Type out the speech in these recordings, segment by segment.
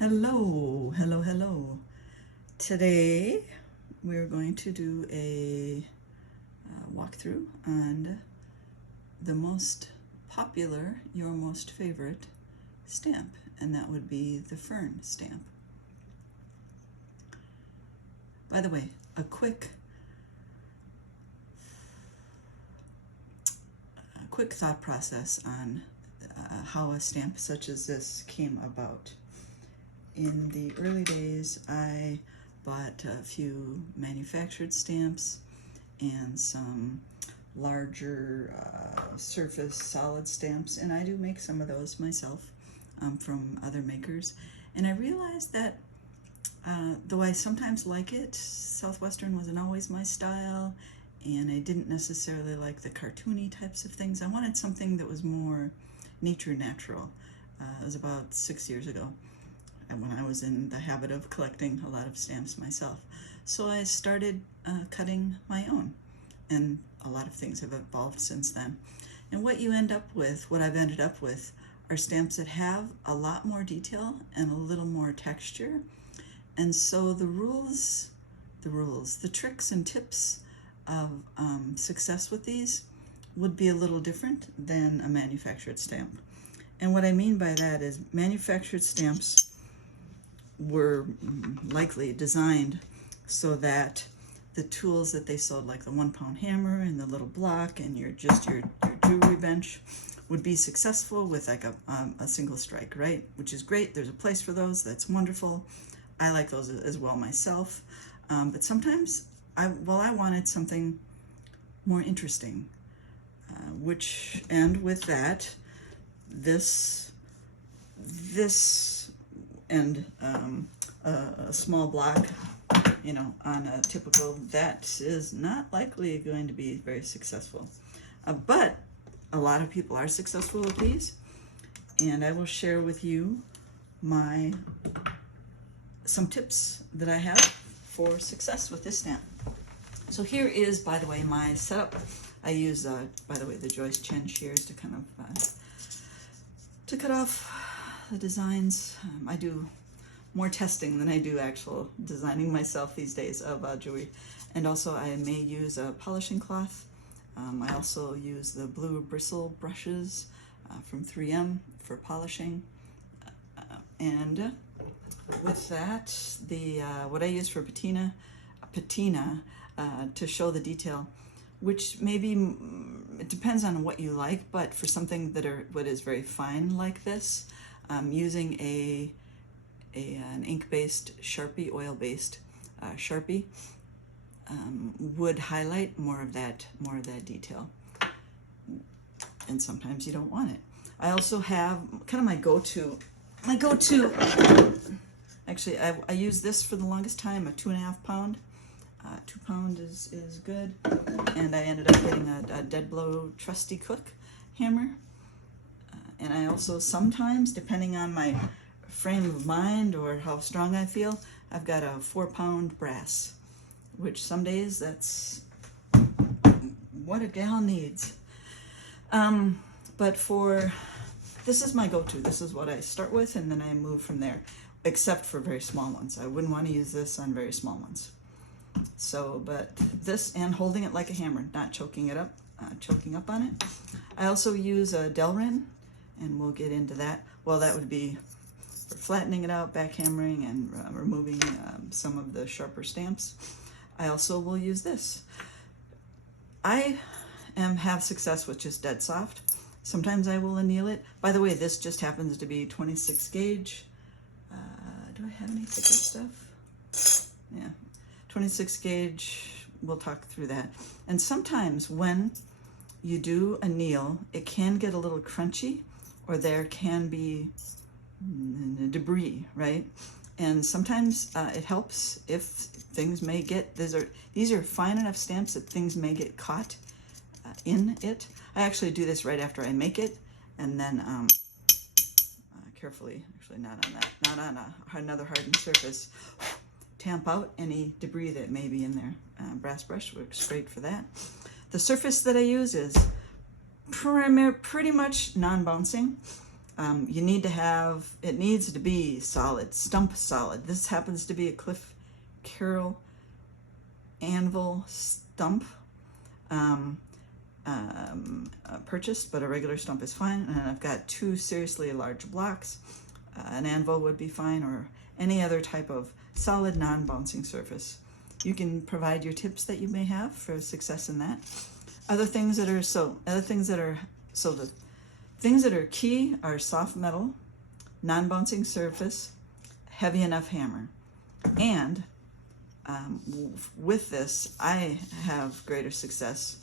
Hello, hello, hello. Today we're going to do a walkthrough on the most popular, your most favorite stamp, and that would be the Fern stamp. By the way, a quick thought process on how a stamp such as this came about. In the early days, I bought a few manufactured stamps and some larger surface solid stamps, and I do make some of those myself from other makers. And I realized that though I sometimes like it, Southwestern wasn't always my style, and I didn't necessarily like the cartoony types of things. I wanted something that was more natural. It was about 6 years ago when I was in the habit of collecting a lot of stamps myself. So I started cutting my own, and a lot of things have evolved since then. And what I've ended up with, are stamps that have a lot more detail and a little more texture. And so the tricks and tips of success with these would be a little different than a manufactured stamp. And what I mean by that is manufactured stamps were likely designed so that the tools that they sold, like the 1 pound hammer and the little block and your jewelry bench, would be successful with like a single strike, right? Which is great. There's a place for those. That's wonderful. I like those as well myself. But sometimes I wanted something more interesting, and with that, this and a small block, on a typical, that is not likely going to be very successful. But a lot of people are successful with these, and I will share with you some tips that I have for success with this stamp. So here is, by the way, my setup. I use, by the way, the Joyce Chen shears to kind of to cut off the designs. I do more testing than I do actual designing myself these days of jewelry. And also I may use a polishing cloth. I also use the blue bristle brushes from 3M for polishing. And with that, what I use for patina to show the detail, which maybe it depends on what you like, but for something what is very fine like this, using an ink-based Sharpie, oil-based Sharpie, would highlight more of that detail. And sometimes you don't want it. I also have kind of my go-to. Actually, I use this for the longest time, a 2.5 pound. 2 pound is good. And I ended up getting a Dead Blow Trusty Cook hammer. And I also sometimes, depending on my frame of mind or how strong I feel, I've got a 4 pound brass, which some days that's what a gal needs. But this is my go-to. This is what I start with, and then I move from there, except for very small ones. I wouldn't want to use this on very small ones. So, but this, and holding it like a hammer, not choking up on it. I also use a Delrin, and we'll get into that. Well, that would be for flattening it out, backhammering, and removing some of the sharper stamps. I also will use this. I have success with just dead soft. Sometimes I will anneal it. By the way, this just happens to be 26 gauge. Do I have any thicker stuff? Yeah, 26 gauge. We'll talk through that. And sometimes when you do anneal, it can get a little crunchy, or there can be debris, right? And sometimes it helps if things may get, these are fine enough stamps that things may get caught in it. I actually do this right after I make it, and then carefully, actually not on another hardened surface, tamp out any debris that may be in there. Brass brush works great for that. The surface that I use is pretty much non-bouncing. you need to have, it needs to be solid, stump solid. This happens to be a Cliff Carroll anvil stump purchased, but a regular stump is fine. And I've got 2 seriously large blocks. An anvil would be fine, or any other type of solid non-bouncing surface. You can provide your tips that you may have for success in that. The things that are key are soft metal, non-bouncing surface, heavy enough hammer. And with this, I have greater success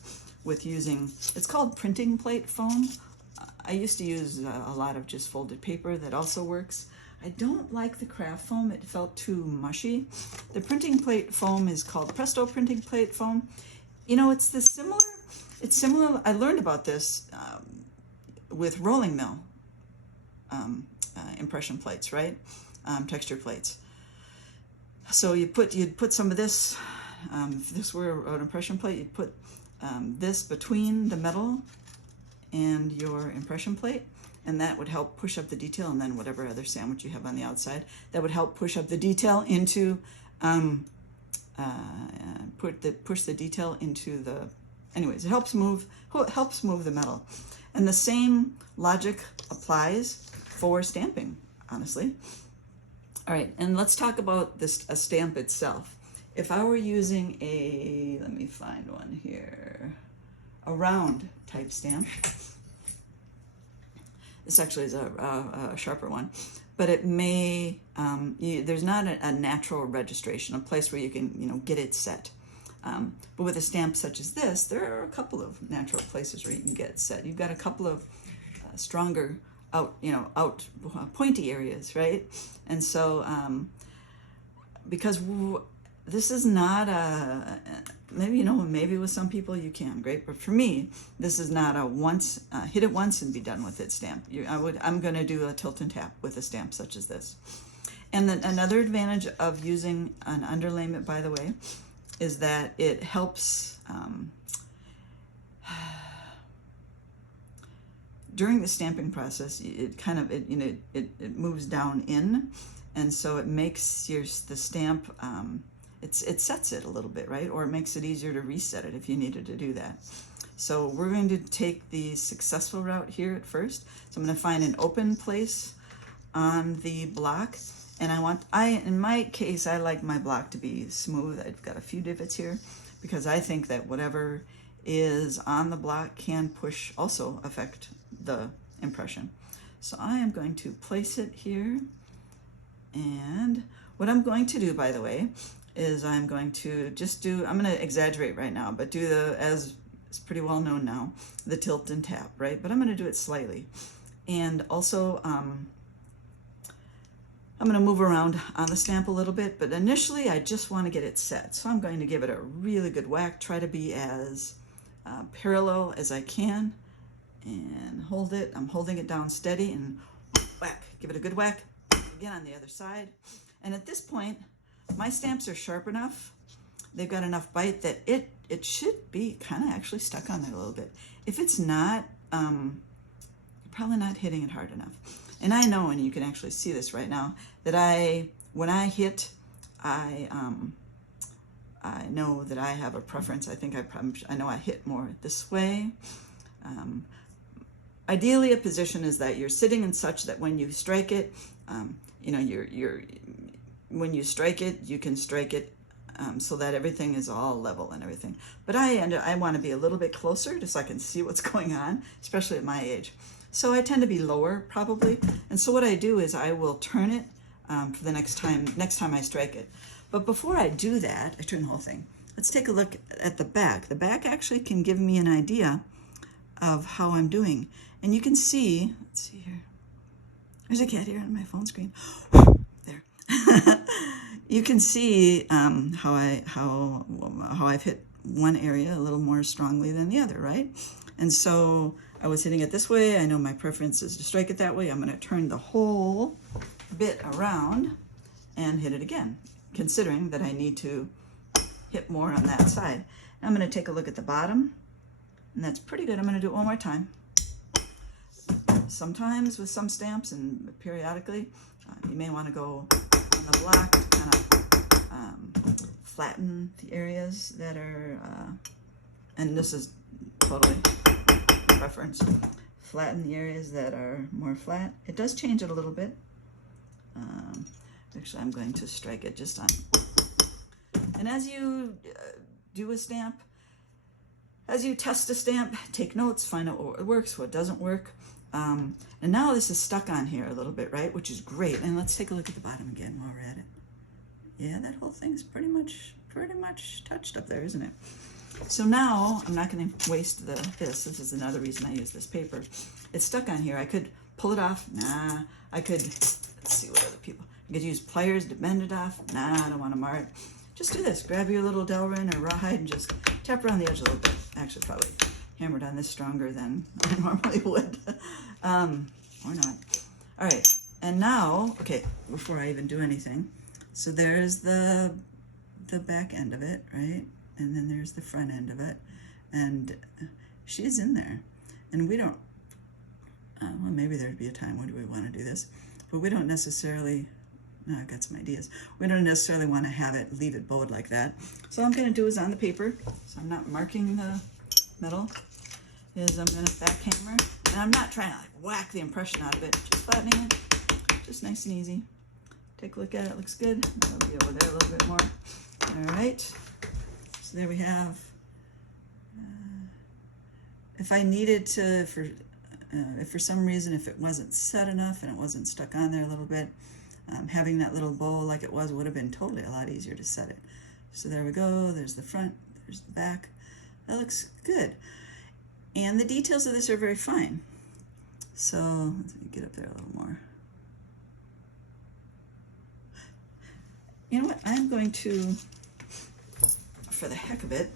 with using, it's called printing plate foam. I used to use a lot of just folded paper. That also works. I don't like the craft foam. It felt too mushy. The printing plate foam is called Presto printing plate foam. You know, it's similar. I learned about this with rolling mill impression plates, right? Texture plates. So you'd put some of this, if this were an impression plate, you'd put this between the metal and your impression plate, and that would help push up the detail, and then whatever other sandwich you have on the outside, that would help push up the detail into, push the detail into the, anyways, it helps move the metal. And the same logic applies for stamping, honestly. All right, and let's talk about a stamp itself. If I were using a, let me find one here, a round type stamp. This actually is a sharper one, but it may, there's not a natural registration, a place where you can, get it set. But with a stamp such as this, there are a couple of natural places where you can get it set. You've got a couple of stronger pointy areas, right? And so, because this is not a, maybe with some people you can, great, but for me, this is not a once, hit it once and be done with it stamp. I'm going to do a tilt and tap with a stamp such as this. And then another advantage of using an underlayment, by the way, is that it helps during the stamping process. It moves down in, and so it makes the stamp, it sets it a little bit, right? Or it makes it easier to reset it if you needed to do that. So we're going to take the successful route here at first. So I'm going to find an open place on the block. And in my case, I like my block to be smooth. I've got a few divots here because I think that whatever is on the block can also affect the impression. So I am going to place it here. And what I'm going to do, by the way, is I'm going to exaggerate right now, but do as it's pretty well known now, the tilt and tap, right? But I'm going to do it slightly. And also, I'm going to move around on the stamp a little bit, but initially I just want to get it set. So I'm going to give it a really good whack, try to be as parallel as I can, and hold it. I'm holding it down steady and whack, give it a good whack, again on the other side. And at this point, my stamps are sharp enough, they've got enough bite that it should be kind of actually stuck on there a little bit. If it's not, you're probably not hitting it hard enough. And I know, and you can actually see this right now, that when I hit, I know that I have a preference. I know I hit more this way. Ideally, a position is that you're sitting in such that when you strike it, when you strike it, you can strike it so that everything is all level and everything. But I want to be a little bit closer just so I can see what's going on, especially at my age. So I tend to be lower probably. And so what I do is I will turn it for the next time I strike it. But before I do that, I turn the whole thing. Let's take a look at the back. The back actually can give me an idea of how I'm doing. And you can see, let's see here. There's a cat here on my phone screen. There. You can see how I've hit one area a little more strongly than the other, right? And so I was hitting it this way. I know my preference is to strike it that way. I'm going to turn the whole bit around and hit it again, considering that I need to hit more on that side. I'm going to take a look at the bottom, and that's pretty good. I'm going to do it one more time. sometimes with some stamps and periodically, you may want to go on the block to kind of flatten the areas that are, and this is totally preference, flatten the areas that are more flat. It does change it a little bit. Actually, I'm going to strike it just on. And as you do a stamp, as you test a stamp, take notes, find out what works, what doesn't work. And now this is stuck on here a little bit, right? Which is great. And let's take a look at the bottom again while we're at it. Yeah, that whole thing's pretty much touched up there, isn't it? So now I'm not going to waste this. This is another reason I use this paper. It's stuck on here. I could pull it off. Nah. I could, let's see what other people. I could use pliers to bend it off. Nah, I don't want to mar it. Just do this. Grab your little Delrin or rawhide and just tap around the edge a little bit. Actually, probably hammered on this stronger than I normally would. Or not. All right. And now, okay, before I even do anything, so there's the back end of it, right? And then there's the front end of it. And she's in there. And we don't, well, maybe there'd be a time when we want to do this, but we don't necessarily, no, I've got some ideas. We don't necessarily want to have it, leave it bowed like that. So all I'm going to do is on the paper, so I'm not marking the metal, is I'm going to back hammer. And I'm not trying to like whack the impression out of it, just flattening it, just nice and easy. Take a look at it, looks good. That'll be over there a little bit more. All right, so there we have. If I needed to, if for some reason, if it wasn't set enough and it wasn't stuck on there a little bit, having that little bowl like it was would have been totally a lot easier to set it. So there we go, there's the front, there's the back. That looks good. And the details of this are very fine. So let me get up there a little more. You know what, I'm going to, for the heck of it,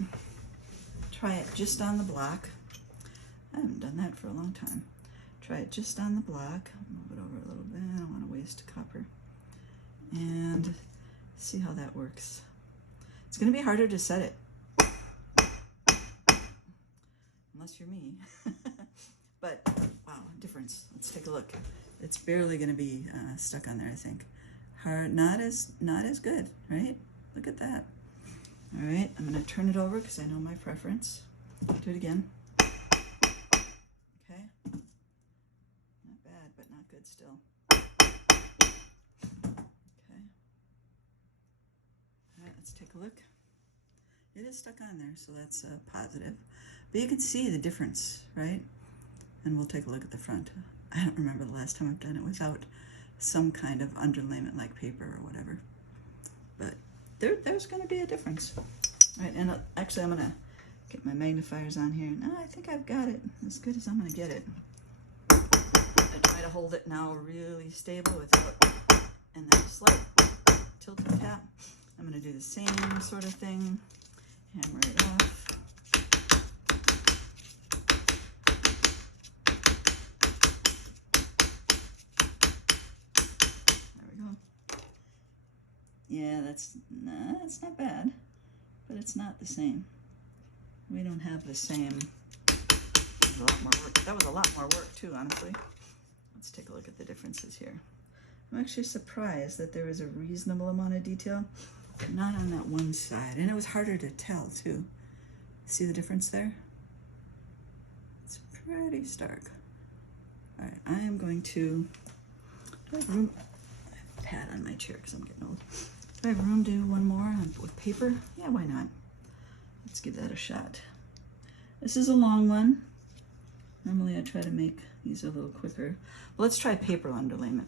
try it just on the block. I haven't done that for a long time. Try it just on the block. Move it over a little bit. I don't want to waste copper. And see how that works. It's going to be harder to set it. Unless you're me. But, wow, difference. Let's take a look. It's barely going to be stuck on there, I think. Hard, not as good, right? Look at that. All right, I'm going to turn it over because I know my preference. Do it again. Okay. Not bad, but not good still. Okay. All right, let's take a look. It is stuck on there, so that's positive. But you can see the difference, right? And we'll take a look at the front. I don't remember the last time I've done it without some kind of underlayment like paper or whatever. But there's going to be a difference. All right, and actually I'm going to get my magnifiers on here. No, I think I've got it as good as I'm going to get it. I try to hold it now really stable without, and then slight tilt and tap. I'm going to do the same sort of thing. Hammer it off. Yeah, that's not bad, but it's not the same. We don't have the same. That was a lot more work. That was a lot more work too, honestly. Let's take a look at the differences here. I'm actually surprised that there was a reasonable amount of detail, not on that one side, and it was harder to tell too. See the difference there? It's pretty stark. All right, I am going to. Do I have room? I have a pad on my chair because I'm getting old. Do I have room to do one more with paper? Yeah, why not? Let's give that a shot. This is a long one. Normally I try to make these a little quicker. Well, let's try paper underlayment.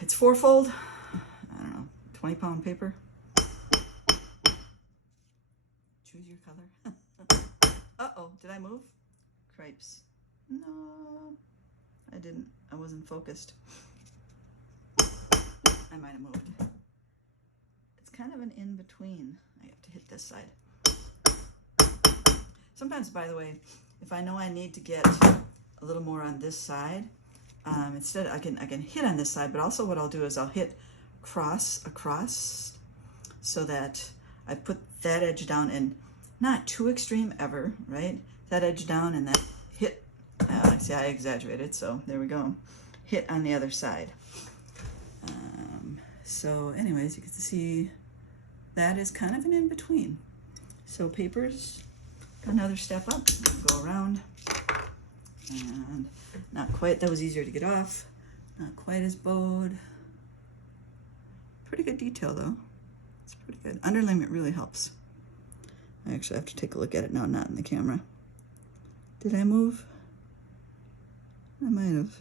It's fourfold. I don't know, 20-pound paper. Choose your color. Uh-oh, did I move? Cripes. No, I didn't. I wasn't focused. I might have moved. It's kind of an in-between. I have to hit this side. Sometimes, by the way, if I know I need to get a little more on this side, instead I can hit on this side, but also what I'll do is I'll hit across so that I put that edge down and not too extreme ever, right? That edge down and then hit see, I exaggerated, so there we go. Hit on the other side. So anyways, you can see that is kind of an in-between. So papers, another step up, go around, and not quite, that was easier to get off, not quite as bowed. Pretty good detail though, it's pretty good. Underlayment really helps. I actually have to take a look at it now, not in the camera. Did I move? I might have.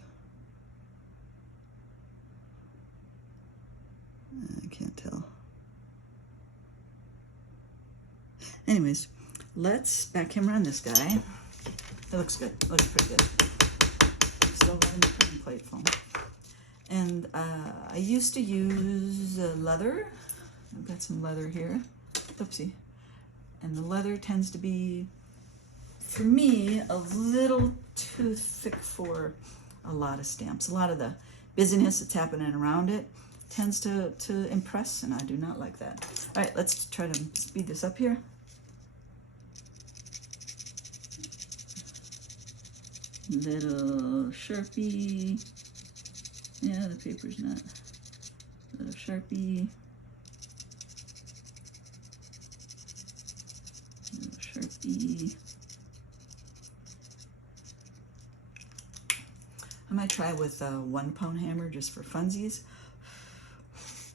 I can't tell. Anyways, let's back camera on this guy. It looks good. It looks pretty good. Still running the printing plate foam. And I used to use leather. I've got some leather here. Oopsie. And the leather tends to be, for me, a little too thick for a lot of stamps. A lot of the busyness that's happening around it tends to impress, and I do not like that. All right, let's try to speed this up here. Little Sharpie. Yeah, the paper's not. Little Sharpie. Little Sharpie. I might try with a 1 pound hammer just for funsies.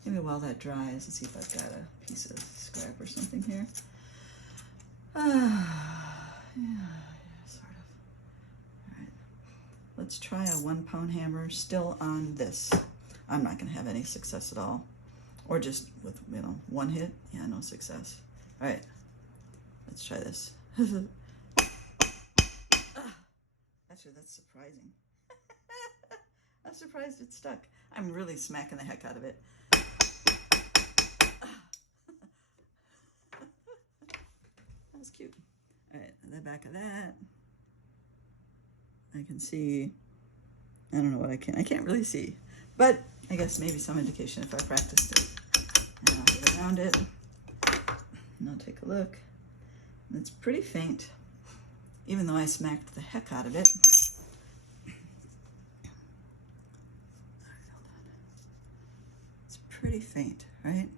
Maybe while that dries, let's see if I've got a piece of scrap or something here. Yeah, sort of. All right, let's try a 1 pound hammer still on this. I'm not gonna have any success at all. Or just with, you know, one hit, yeah, no success. All right, let's try this. Actually, that's surprising. I'm surprised it stuck. I'm really smacking the heck out of it. That was cute. All right, the back of that. I can see, I don't know what I can't really see, but I guess maybe some indication if I practiced it. And I'll get around it, and I'll take a look. And it's pretty faint, even though I smacked the heck out of it. Pretty faint, right?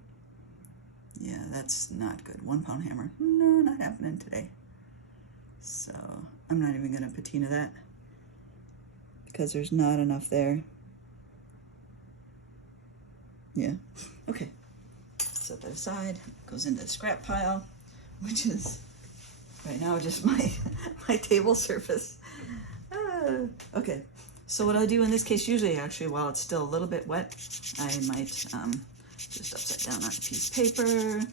Yeah, that's not good. 1 pound hammer. No, not happening today. So I'm not even gonna patina that because there's not enough there. Yeah, okay. Set that aside. Goes into the scrap pile, which is right now just my table surface. Okay. So what I'll do in this case, usually actually while it's still a little bit wet, I might just upside down on a piece of paper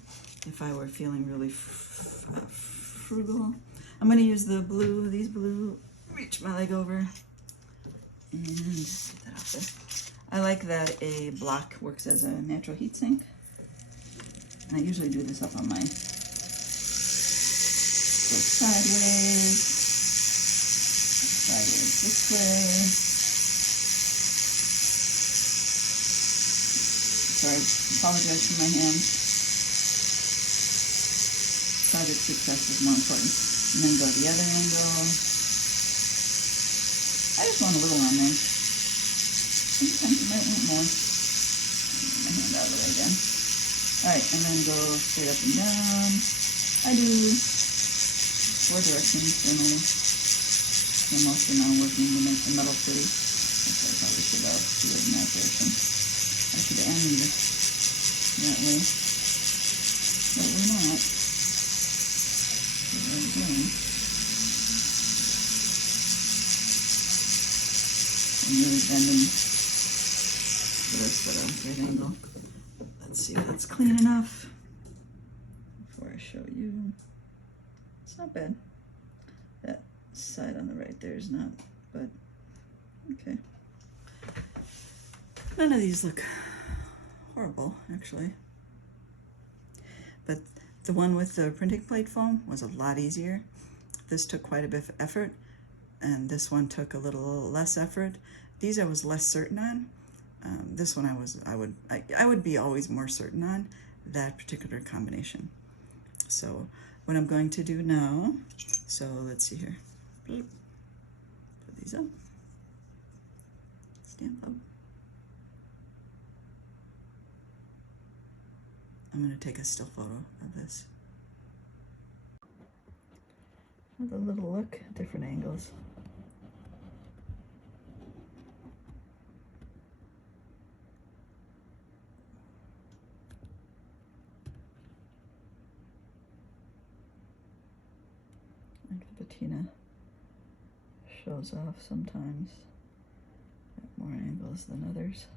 if I were feeling really frugal. I'm going to use the blue, these blue, reach my leg over and get that off there. I like that a block works as a natural heat sink. And I usually do this up on mine. Go sideways this way. Sorry, apologize for my hands. Project success is more important. And then go the other angle. I just want a little on there. Sometimes you might want more. Get my hand out of the way again. Alright, and then go straight up and down. I do 4 directions generally. I'm also now working to make the metal pretty. Actually, I probably should have do it in that direction. I should end it that way. But we're not. So there we go. I'm really bending this at a right angle. Let's see if that's clean enough before I show you. It's not bad. That side on the right there is not, but okay. None of these look horrible, actually. But the one with the printing plate foam was a lot easier. This took quite a bit of effort, and this one took a little less effort. These I was less certain on. This one I would be always more certain on that particular combination. So what I'm going to do now, so let's see here. Put these up, stamp up. I'm going to take a still photo of this. With a little look at different angles. Like the patina shows off sometimes at more angles than others.